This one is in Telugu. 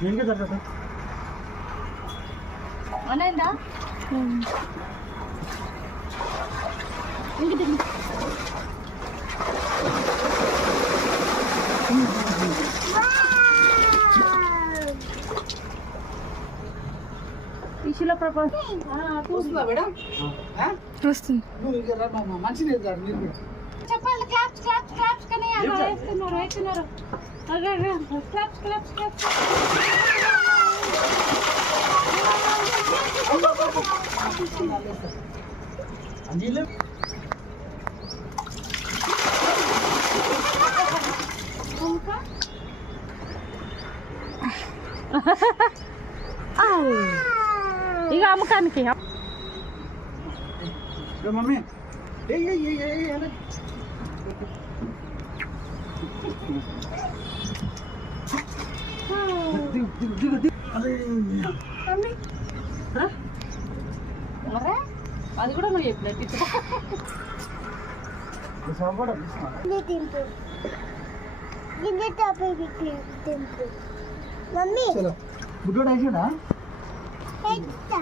ఏంటి జరుగుతుంది అన్నైందా ఇంక ఫిష్లో ప్రపోజ్ చూస్తుందా మేడం వస్తుంది మంచి చెప్పండి క్లాప్స్ క్లాప్స్ క్లాప్స్ కానీ వేస్తున్నారు వేస్తున్నారు క్లాప్స్ క్లాప్స్ క్లాప్స్ అంజీలు ఇక అమ్మకానికి మమ్మీ అది కూడా నువ్వు చెప్పినట్టు బుడ్డోడు అయిపోయాడా అయితే